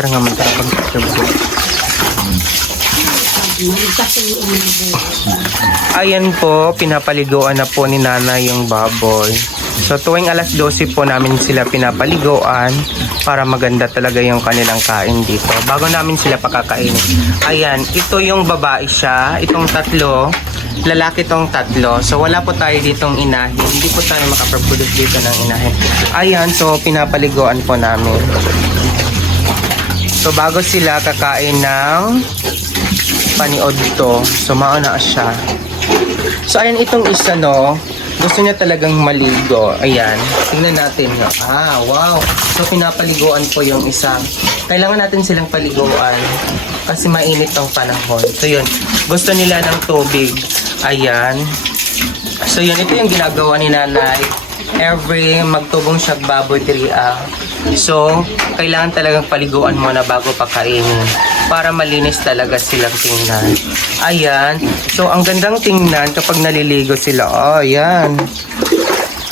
Para nga magkakapag-serve. Ayan po, pinapaliguan na po ni Nanay yung baboy. So tuwing alas 12 po namin sila pinapaliguan para maganda talaga yung kanilang kain dito. Bago namin sila pakakainin. Ayan, ito yung babae siya, itong tatlo. Lalaki tong tatlo. So wala po tayo ditong inahin. Hindi po tayo makaproduce dito ng inahin. Ayan, so pinapaliguan po namin. So bago sila kakain ng paniod to. So mauna siya. So ayan, itong isa no, gusto niya talagang maligo. Ayan, tingnan natin. Ah, wow. So pinapaliguan po yung isa. Kailangan natin silang paliguan kasi mainit ang panahon. So yun, gusto nila ng tubig. Ayan. So yun, ito yung ginagawa ni Nanay. Every magtubong siya baboy 3 So, kailangan talagang paliguan mo na bago pakainin para malinis talaga silang tingnan. Ayan. So, ang gandang tingnan kapag naliligo sila. Oh, ayan.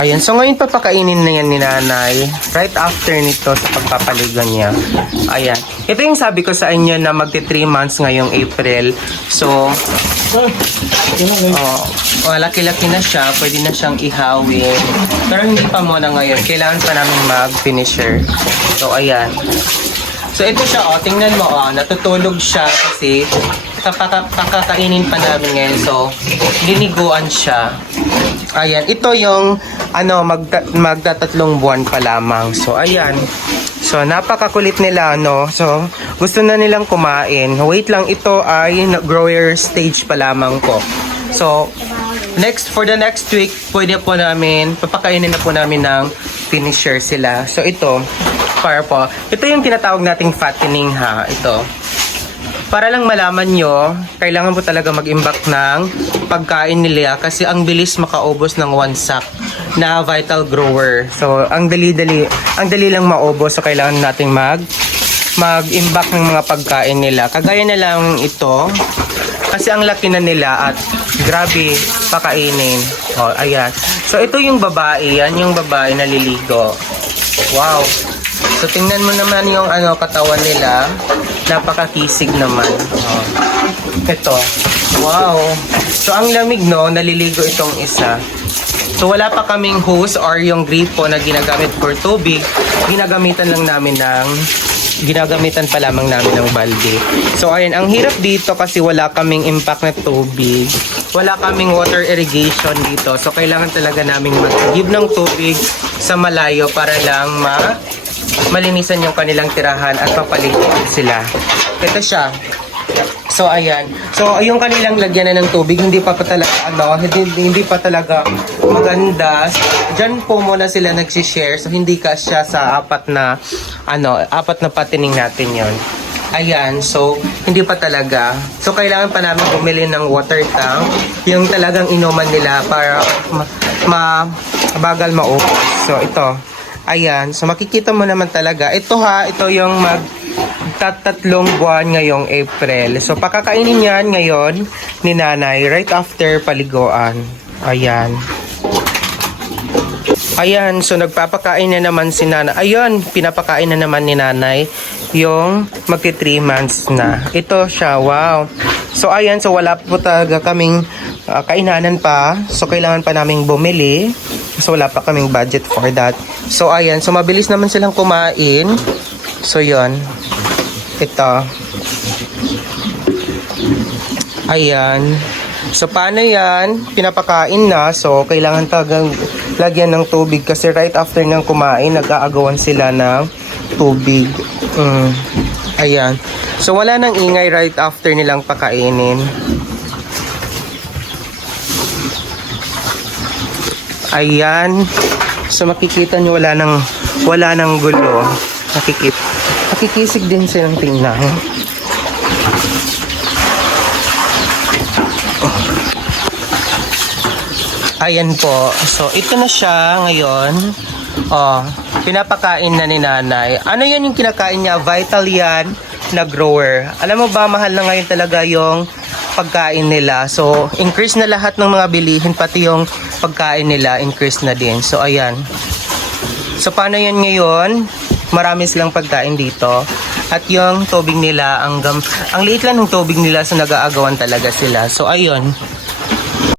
Ayan. So, ngayon papakainin na yan ni Nanay. Right after nito sa pagpapaligo niya. Ayan. Ito yung sabi ko sa inyo na magti 3 months ngayong April. So, laki-laki na siya. Pwede na siyang ihawin. Pero hindi pa muna ngayon. Kailangan pa namin mag-finisher. So, ayan. So, ito siya, tingnan mo, natutulog siya kasi kakakainin pa namin ngayon. So, liniguan siya. Ayan. Ito yung, magtatatlong buwan pa lamang. So, ayan. So, napakakulit nila, no? So, gusto na nilang kumain. Wait lang, ito ay grower stage pa lamang po. So, for the next week, pwede po namin, papakainin na po namin ng finisher sila. So, ito, ito yung tinatawag nating fattening, ha? Ito. Para lang malaman nyo, kailangan po talaga mag-imbak ng pagkain nila kasi ang bilis makaubos ng 1 sack na vital grower. So, ang dali lang maubos. So, kailangan nating mag-imbak ng mga pagkain nila. Kagaya na lang ito. Kasi ang laki na nila at grabe pakainin. Oh, ayan. So, ito yung babae. Yan yung babae na liligo. Wow. So, tingnan mo naman yung katawan nila. Napakakisig naman. Oh. Ito. Wow. So, ang lamig, no? Naliligo itong isa. So, wala pa kaming hose or yung gripo na ginagamit for tubig. Ginagamitan pa lamang namin ng balde. So, ayan. Ang hirap dito kasi wala kaming impact na tubig. Wala kaming water irrigation dito. So, kailangan talaga namin mag-give ng tubig sa malayo para lang malinisan yung kanilang tirahan at papaliguan sila. Ito siya. So, ayan. So, yung kanilang lagyan na ng tubig, hindi pa talaga maganda. Diyan po muna sila nagsishare. So, hindi kasya sa apat na patining natin yon. Ayan. So, hindi pa talaga. So, kailangan pa namin bumili ng water tank. Yung talagang inuman nila para bagal maubos. So, ito. Ayan. So, makikita mo naman talaga. Ito yung magtatatlong buwan ngayong April. So, pakakainin yan ngayon ni Nanay right after paliguan. Ayan. Ayan. So, nagpapakain na naman si Nanay. Ayun, pinapakain na naman ni Nanay yung magti 3 months na. Ito siya. Wow. So, ayan. So, wala po talaga kaming kainanan pa. So, kailangan pa naming bumili. So, wala pa kaming budget for that. So, ayan. So, mabilis naman silang kumain. So, yun. Ito. Ayan. So, paano yan? Pinapakain na. So, kailangan talagang lagyan ng tubig. Kasi right after ng kumain, nag-aagawan sila ng tubig. Ayan. So, wala nang ingay right after nilang pakainin. Ayan. So, makikita nyo wala nang gulo. Nakikisig din silang tingnan. Ayan po. So, ito na siya ngayon. Pinapakain na ni Nanay. Ano yan yung kinakain niya? Vital yan na grower. Alam mo ba, mahal na ngayon talaga yung pagkain nila. So, increase na lahat ng mga bilihin, pati yung pagkain nila, increase na din. So, ayan. So, paano yan ngayon? Marami silang pagkain dito. At yung tubig nila, ang liit lang ng tubig nila, so nag-aagawan talaga sila. So ayun,